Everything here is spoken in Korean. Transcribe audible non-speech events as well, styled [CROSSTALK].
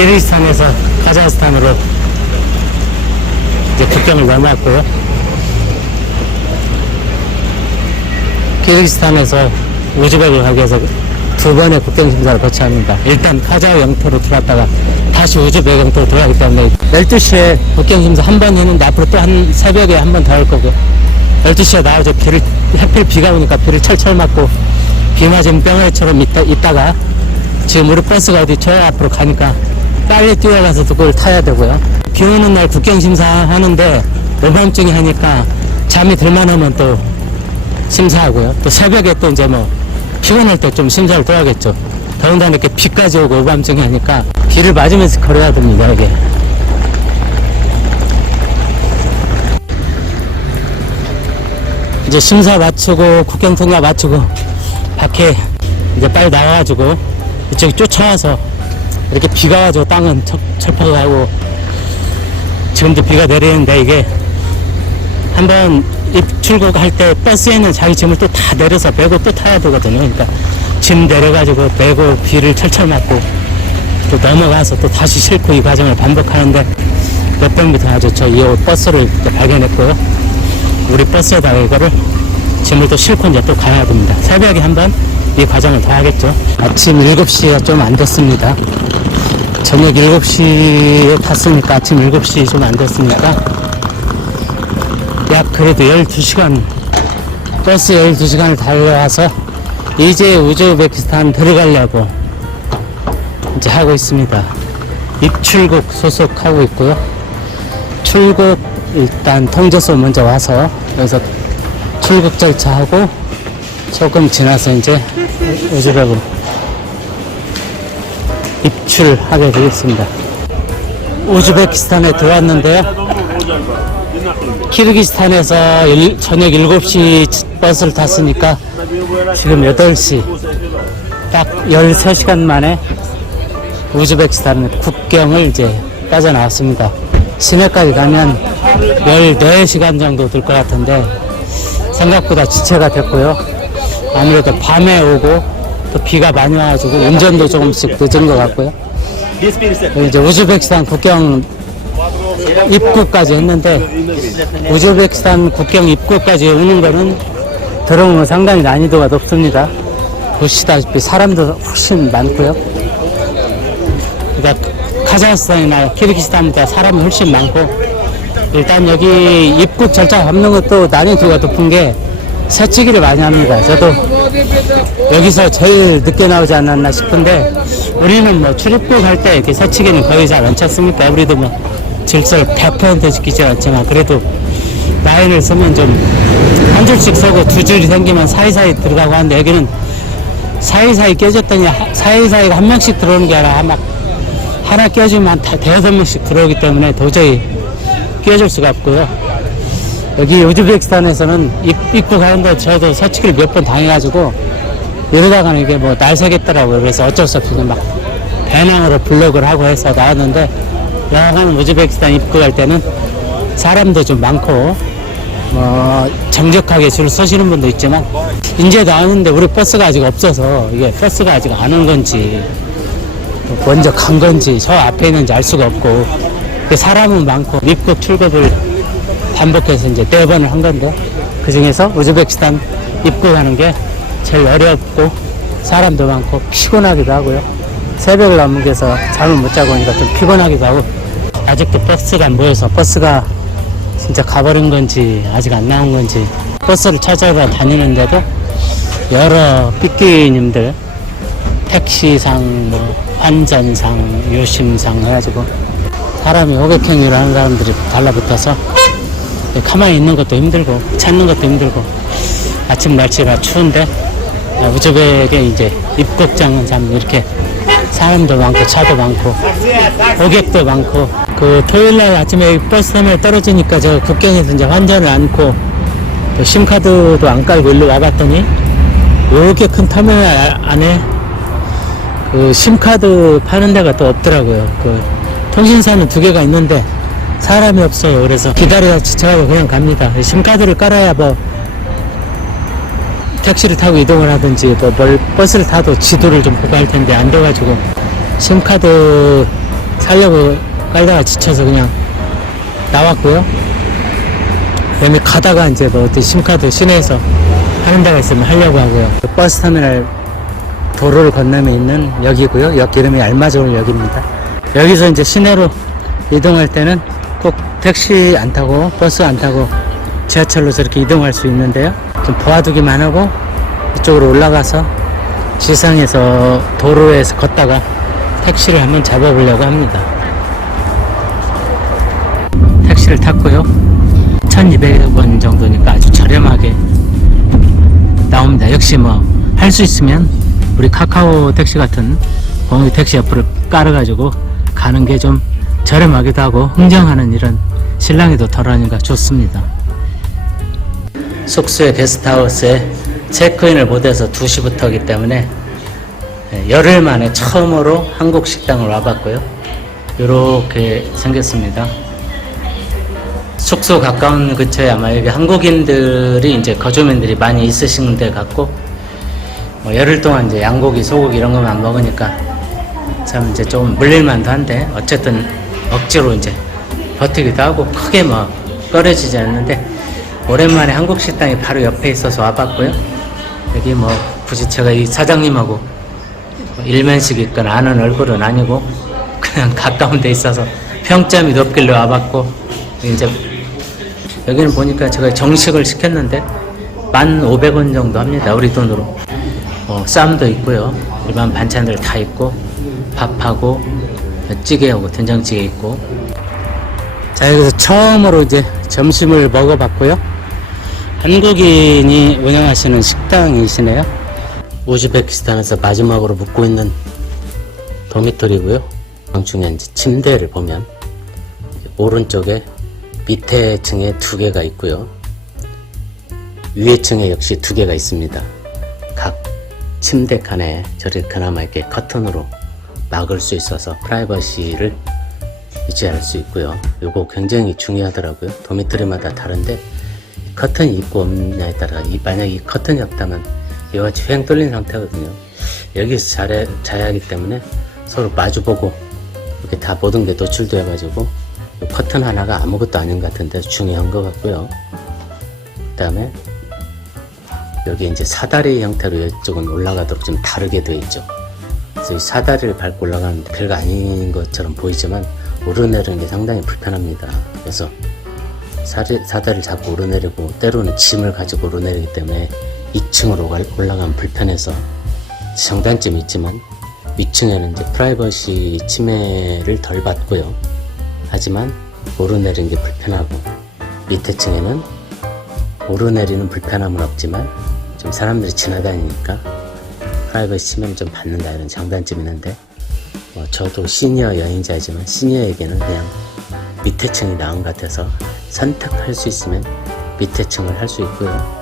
키르기스탄에서 카자흐스탄으로 이제 국경을 넘어왔고요. 키르기스탄에서 우즈벡을 가기 위해서 두 번의 국경 심사를 거쳐야 합니다. 일단 카자흐 영토로 들어왔다가 다시 우즈벡 영토로 들어가기 때문에 12시에 국경 심사 한번 했는데 앞으로 또 한 새벽에 한 번 더 할 거고요. 12시에 나와서 비를, 하필 비가 오니까 비를 철철 맞고 비 맞은 병아리처럼 있다, 있다가 지금 우리 버스가 어디 저 앞으로 가니까 빨리 뛰어가서 그걸 타야 되고요. 비 오는 날 국경 심사 하는데 오밤중에 하니까 잠이 들만 하면 또 심사하고요. 또 새벽에 또 이제 뭐 피곤할 때 좀 심사를 또 하겠죠. 더군다나 이렇게 비까지 오고 오밤중에 하니까 비를 맞으면서 걸어야 됩니다, 이게. 이제 심사 마치고 국경 통과 마치고 밖에 이제 빨리 나와가지고 이쪽에 쫓아와서 이렇게 비가 와가지고 땅은 철, 철퍼가고 지금도 비가 내리는데 이게 한번 입출국할 때 버스에는 자기 짐을 또 다 내려서 메고 또 타야 되거든요. 그러니까 짐 내려가지고 메고 비를 철철 맞고 또 넘어가서 또 다시 싣고 이 과정을 반복하는데 몇백 미터 아주 저 이 버스를 발견했고요. 우리 버스에다가 이거를 짐을 또 싣고 이제 또 가야 됩니다. 새벽에 한번 이 과정을 더 하겠죠. 아침 7시가 좀 안 됐습니다. 저녁 7시에 탔으니까 아침 7시 좀 안 됐으니까 약 그래도 12시간 버스 12시간을 달려와서 이제 우즈베키스탄 들어가려고 이제 하고 있습니다. 입출국 소속하고 있고요. 출국 일단 통제소 먼저 와서 여기서 출국 절차하고 조금 지나서 이제 우즈벡으로 입출하게 되겠습니다. 우즈베키스탄에 들어왔는데요. 키르기스탄에서 일- 저녁 7시 버스를 탔으니까 지금 8시 딱 13시간 만에 우즈베키스탄 국경을 이제 빠져나왔습니다. 시내까지 가면 14시간 정도 들 것 같은데 생각보다 지체가 됐고요. 아무래도 밤에 오고 또 비가 많이 와가지고 운전도 조금씩 늦은 것 같고요. 이제 우즈베키스탄 국경 입구까지 했는데 우즈베키스탄 국경 입구까지 오는 거는 들어오면 상당히 난이도가 높습니다. 보시다시피 사람도 훨씬 많고요. 그러니까 카자흐스탄이나 키르기스탄보다 사람이 훨씬 많고 일단 여기 입국 절차 밟는 것도 난이도가 높은 게 새치기를 많이 합니다. 저도 여기서 제일 늦게 나오지 않았나 싶은데 우리는 뭐 출입국 할 때 이렇게 새치기는 거의 잘 안 쳤으니까 우리도 뭐 질설 100% 지키지 않지만 그래도 라인을 쓰면 좀 한 줄씩 서고 두 줄이 생기면 사이사이 들어가고 하는데 여기는 사이사이 깨졌더니 하- 사이사이가 한 명씩 들어오는 게 아니라 막 하나 깨지면 다 대여섯 명씩 들어오기 때문에 도저히 끼어줄 수가 없고요. 여기 우즈베키스탄에서는 입, 입국하는데 저도 서치기를 몇 번 당해가지고 이러다가는 이게 뭐 날 새겠더라고요. 그래서 어쩔 수 없이 막 배낭으로 블록을 하고 해서 나왔는데 여하간 우즈베키스탄 입국할 때는 사람도 좀 많고 뭐 정적하게 줄 서시는 분도 있지만 이제 나오는데 우리 버스가 아직 없어서 이게 버스가 아직 안 온 건지 먼저 간 건지 저 앞에 있는지 알 수가 없고 그 사람은 많고 입국 출국을 반복해서 이제 네 번을 한 건데 그 중에서 우즈베키스탄 입국하는 게 제일 어렵고 사람도 많고 피곤하기도 하고요. 새벽을 넘겨서 잠을 못 자고 오니까 좀 피곤하기도 하고 아직도 버스가 안 보여서 버스가 진짜 가버린 건지 아직 안 나온 건지 버스를 찾아러 다니는데도 여러 삐끼님들 택시상 뭐 환전상 유심상 해가지고 사람이 500행위를 하는 사람들이 달라붙어서 가만히 있는 것도 힘들고 찾는 것도 힘들고 아침 날씨가 추운데 우즈벡에 이제 입국장은 참 이렇게 사람도 많고 차도 많고 고객도 많고 그 토요일날 아침에 버스 터미널 떨어지니까 저 국경에서 이제 환전을 안고 또 심카드도 안 깔고 일로 와봤더니 이렇게 큰 터미널 안에 그 심카드 파는 데가 또 없더라고요. 그 통신사는 두 개가 있는데 사람이 없어요. 그래서 기다려서 지쳐가고 그냥 갑니다. 심카드를 깔아야 뭐 택시를 타고 이동을 하든지 뭐 뭘 버스를 타도 지도를 좀 보고 할 텐데 안 돼가지고 심카드 살려고 깔다가 지쳐서 그냥 나왔고요. 그다음에 가다가 이제 뭐 어디 심카드 시내에서 하는 데가 있으면 하려고 하고요. 버스 터미널 도로를 건너면 있는 역이고요. 역 이름이 알마저울 역입니다. 여기서 이제 시내로 이동할 때는 꼭 택시 안 타고 버스 안 타고 지하철로 저렇게 이동할 수 있는데요. 좀 보아두기만 하고 이쪽으로 올라가서 지상에서 도로에서 걷다가 택시를 한번 잡아보려고 합니다. 택시를 탔고요. 1200원 정도니까 아주 저렴하게 나옵니다. 역시 뭐 할 수 있으면 우리 카카오 택시 같은 공유 택시 어플을 깔아가지고 가는 게 좀 저렴하기도 하고 흥정하는 이런 신랑이도 덜하니까 좋습니다. 숙소의 게스트하우스에 체크인을 못해서 2시부터이기 때문에 예, 열흘 만에 처음으로 한국 식당을 와봤고요. 이렇게 생겼습니다. 숙소 가까운 근처에 아마 여기 한국인들이 이제 거주민들이 많이 있으신 데 같고 뭐 열흘 동안 이제 양고기, 소고기 이런 것만 먹으니까 참 이제 좀 물릴만도 한데 어쨌든 억지로 이제 버티기도 하고 크게 뭐 꺼려지지 않는데 오랜만에 한국 식당이 바로 옆에 있어서 와봤고요. 여기 뭐 굳이 제가 이 사장님하고 뭐 일면식 있거나 아는 얼굴은 아니고 그냥 [LAUGHS] 가까운 데 있어서 평점이 높길래 와봤고 이제 여기는 보니까 제가 정식을 시켰는데 1,500원 정도 합니다. 우리 돈으로. 어, 쌈도 있고요. 일반 반찬들 다 있고 밥하고 찌개하고 된장찌개 있고 자 여기서 처음으로 이제 점심을 먹어봤고요. 한국인이 운영하시는 식당이시네요. 우즈베키스탄에서 마지막으로 묵고 있는 도미토리고요. 방 중에 이제 침대를 보면 오른쪽에 밑에 층에 두 개가 있고요. 위에 층에 역시 두 개가 있습니다. 각 침대 칸에 저를 그나마 이렇게 커튼으로 막을 수 있어서 프라이버시를 유지할 수 있고요. 요거 굉장히 중요하더라고요. 도미토리마다 다른데 커튼이 있고 없느냐에 따라 이, 만약 이 커튼이 없다면 이와 같이 횡 뚫린 상태거든요. 여기서 자야, 자야 하기 때문에 서로 마주보고 이렇게 다 모든 게 노출되어 가지고 이 커튼 하나가 아무것도 아닌 것 같은데 중요한 것 같고요. 그 다음에 여기 이제 사다리 형태로 이쪽은 올라가도록 좀 다르게 되어 있죠. 사다리를 밟고 올라가는데 별거 아닌 것처럼 보이지만 오르내리는 게 상당히 불편합니다. 그래서 사리, 사다리를 잡고 오르내리고 때로는 짐을 가지고 오르내리기 때문에 2층으로 올라가면 불편해서 장단점이 있지만 위층에는 이제 프라이버시 침해를 덜 받고요. 하지만 오르내리는 게 불편하고 밑에 층에는 오르내리는 불편함은 없지만 좀 사람들이 지나다니니까 프라이버시 침해를 좀 받는다 이런 장단점이 있는데 뭐 저도 시니어 여행자이지만 시니어에게는 그냥 밑에 층이 나은 것 같아서 선택할 수 있으면 밑에 층을 할 수 있고요.